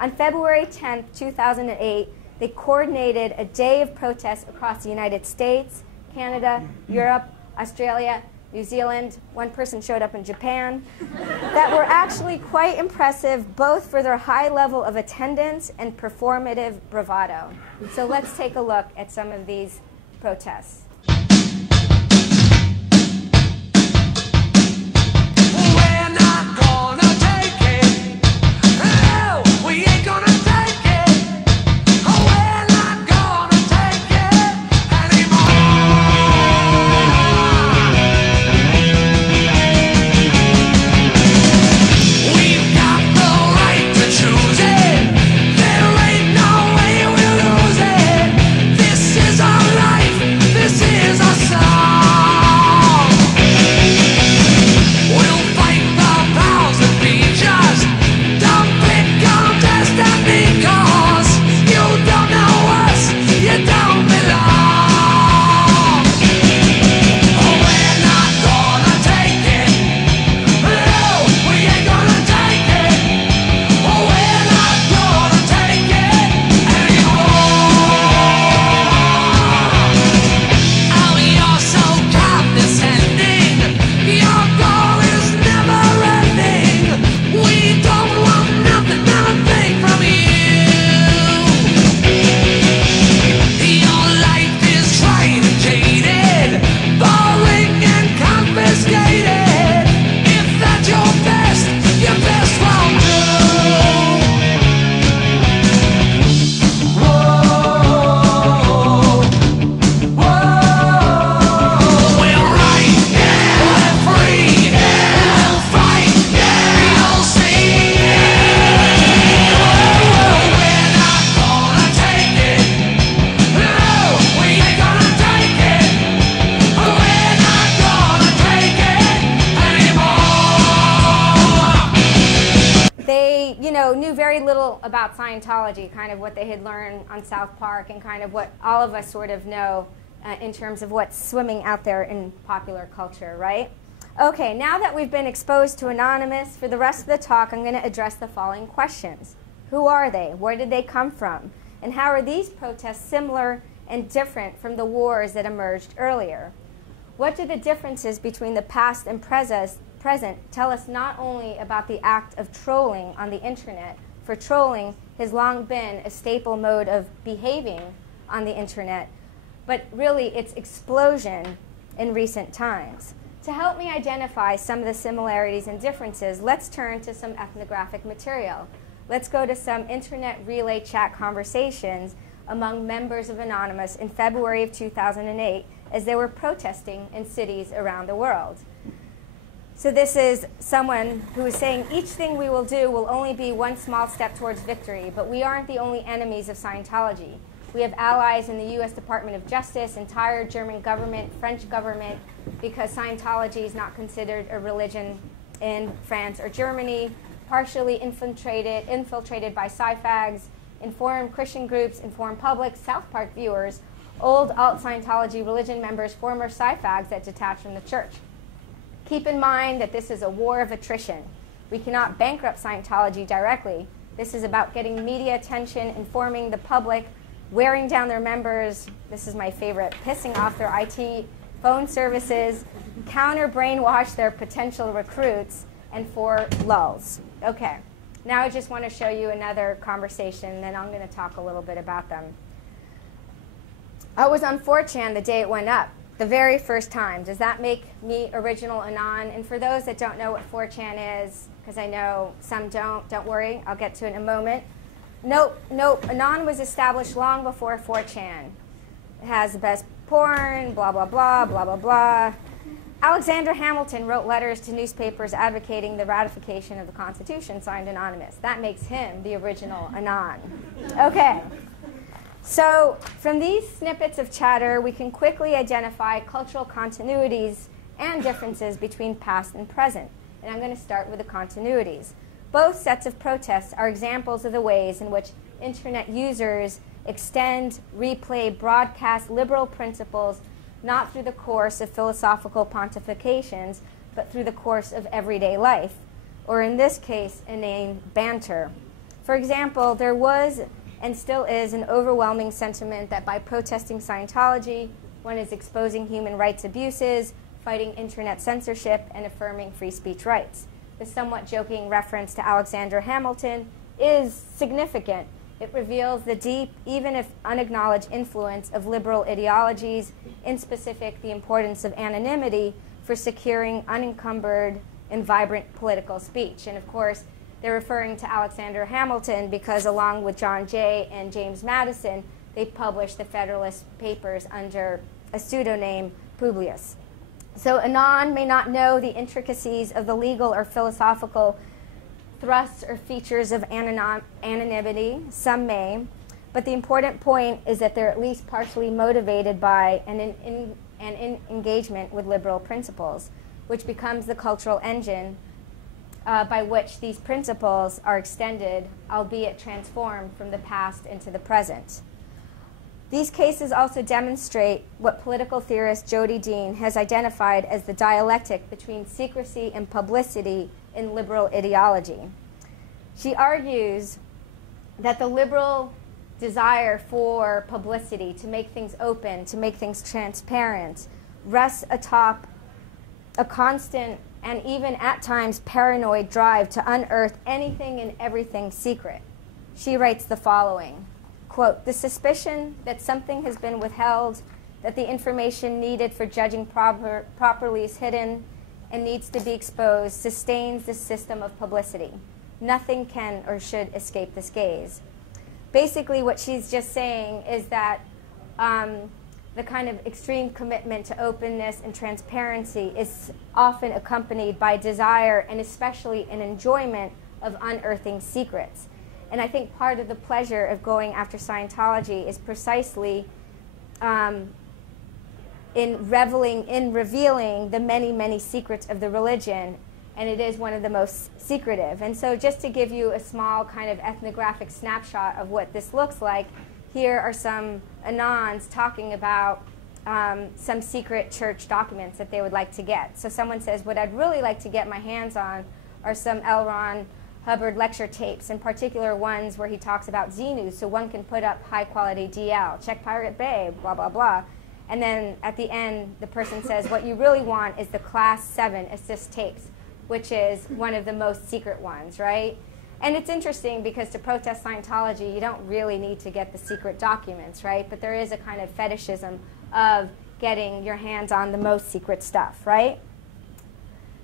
On February 10th, 2008, they coordinated a day of protests across the United States, Canada, Europe, Australia, New Zealand. One person showed up in Japan, that were actually quite impressive, both for their high level of attendance and performative bravado. So let's take a look at some of these protests. We're not gonna take it. No, we ain't gonna take it. We're not gonna take it anymore. We've got the right to choose it. There ain't no way we'll lose it. This is our life. This is our song. We'll fight the powers that be just. Don't pick on destiny, 'cause you don't know us, you don't belong. We're not gonna take it. No, we ain't gonna take it. We're not gonna take it anymore. Oh, you're so condescending. Your goal is never ending. We don't want nothing from you. Your life is tried and jaded, boring and confiscated. If that's your best won't do. We're right, yeah, we're free, yeah, we'll fight, yeah, you'll see. We're not gonna take it. No, we ain't gonna take it. We're not gonna take it anymore. They, knew very little about Scientology, kind of what they had learned on South Park and kind of what all of us sort of know in terms of what's swimming out there in popular culture, right? Okay, now that we've been exposed to Anonymous, for the rest of the talk, I'm going to address the following questions. Who are they? Where did they come from? And how are these protests similar and different from the wars that emerged earlier? What do the differences between the past and present tell us not only about the act of trolling on the internet, for trolling has long been a staple mode of behaving on the internet, but really its explosion in recent times. To help me identify some of the similarities and differences, let's turn to some ethnographic material. Let's go to some internet relay chat conversations among members of Anonymous in February of 2008 as they were protesting in cities around the world. So this is someone who is saying, each thing we will do will only be one small step towards victory, but we aren't the only enemies of Scientology. We have allies in the U.S. Department of Justice, entire German government, French government, because Scientology is not considered a religion in France or Germany, partially infiltrated by sci-fags, informed Christian groups, informed public, South Park viewers, old alt-Scientology religion members, former sci-fags that detach from the church. Keep in mind that this is a war of attrition. We cannot bankrupt Scientology directly. This is about getting media attention, informing the public, wearing down their members, this is my favorite, pissing off their IT phone services, counter-brainwash their potential recruits, and for lulz. Okay, now I just want to show you another conversation, and then I'm going to talk a little bit about them. I was on 4chan the day it went up, the very first time. Does that make me original Anon? And for those that don't know what 4chan is, because I know some don't worry, I'll get to it in a moment. Nope, Anon was established long before 4chan. It has the best porn, blah, blah, blah, blah, blah, blah. Alexander Hamilton wrote letters to newspapers advocating the ratification of the Constitution, signed Anonymous. That makes him the original Anon. Okay. So from these snippets of chatter, we can quickly identify cultural continuities and differences between past and present. And I'm going to start with the continuities. Both sets of protests are examples of the ways in which internet users extend, replay, broadcast liberal principles, not through the course of philosophical pontifications, but through the course of everyday life, or in this case, inane banter. For example, there was and still is an overwhelming sentiment that by protesting Scientology, one is exposing human rights abuses, fighting internet censorship, and affirming free speech rights. The somewhat joking reference to Alexander Hamilton is significant. It reveals the deep, even if unacknowledged, influence of liberal ideologies, in specific the importance of anonymity for securing unencumbered and vibrant political speech. And of course, they're referring to Alexander Hamilton because along with John Jay and James Madison, they published the Federalist Papers under a pseudonym Publius. So Anon may not know the intricacies of the legal or philosophical thrusts or features of anonymity, some may, but the important point is that they're at least partially motivated by an engagement with liberal principles, which becomes the cultural engine by which these principles are extended, albeit transformed from the past into the present. These cases also demonstrate what political theorist Jody Dean has identified as the dialectic between secrecy and publicity in liberal ideology. She argues that the liberal desire for publicity, to make things open, to make things transparent, rests atop a constant and even at times paranoid drive to unearth anything and everything secret. She writes the following, quote, "The suspicion that something has been withheld, that the information needed for judging properly is hidden and needs to be exposed, sustains this system of publicity. Nothing can or should escape this gaze." Basically, what she's just saying is that the kind of extreme commitment to openness and transparency is often accompanied by desire and especially an enjoyment of unearthing secrets. And I think part of the pleasure of going after Scientology is precisely in reveling, in revealing the many, many secrets of the religion, and it is one of the most secretive. And so just to give you a small kind of ethnographic snapshot of what this looks like, here are some Anons talking about some secret church documents that they would like to get. So someone says, what I'd really like to get my hands on are some L. Ron Hubbard lecture tapes, in particular ones where he talks about Xenu, so one can put up high-quality DL, check Pirate Bay, blah, blah, blah. And then at the end, the person says, what you really want is the Class 7 assist tapes, which is one of the most secret ones, right? And it's interesting because to protest Scientology, you don't really need to get the secret documents, right? But there is a kind of fetishism of getting your hands on the most secret stuff, right?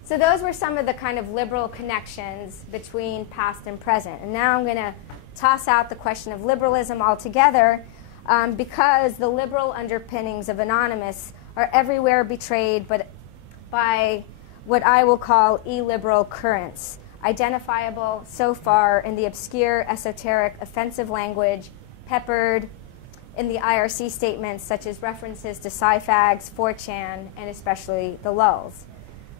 So those were some of the kind of liberal connections between past and present. And now I'm going to toss out the question of liberalism altogether because the liberal underpinnings of Anonymous are everywhere betrayed but by what I will call illiberal currents, identifiable so far in the obscure, esoteric, offensive language peppered in the IRC statements, such as references to sci-fags, 4chan, and especially the Lulz.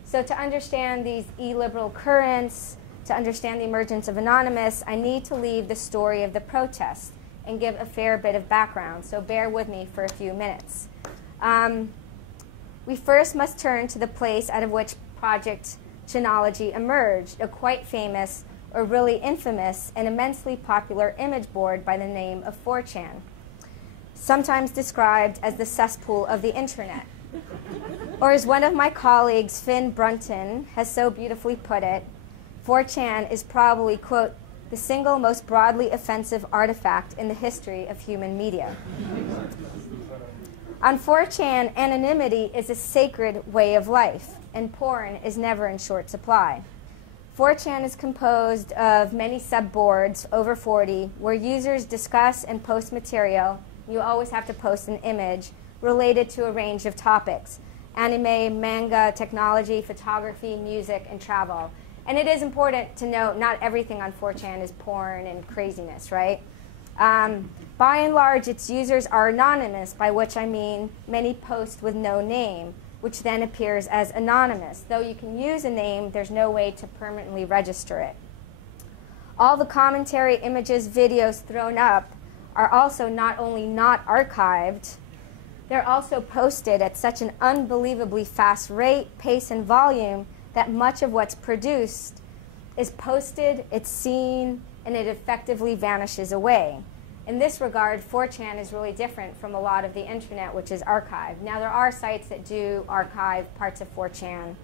So to understand these illiberal currents, to understand the emergence of Anonymous, I need to leave the story of the protest and give a fair bit of background, so bear with me for a few minutes. We first must turn to the place out of which Project Chanology emerged, a quite famous, or really infamous, and immensely popular image board by the name of 4chan, sometimes described as the cesspool of the internet. Or as one of my colleagues, Finn Brunton, has so beautifully put it, 4chan is probably, quote, the single most broadly offensive artifact in the history of human media. On 4chan, anonymity is a sacred way of life, and porn is never in short supply. 4chan is composed of many subboards, over 40, where users discuss and post material. You always have to post an image related to a range of topics: anime, manga, technology, photography, music, and travel. And it is important to note not everything on 4chan is porn and craziness, right? By and large, its users are anonymous, by which I mean many post with no name, which then appears as anonymous. Though you can use a name, there's no way to permanently register it. All the commentary, images, videos thrown up are also not only not archived, they're also posted at such an unbelievably fast rate, pace, and volume that much of what's produced is posted, it's seen, and it effectively vanishes away. In this regard, 4chan is really different from a lot of the internet, which is archived. Now, there are sites that do archive parts of 4chan,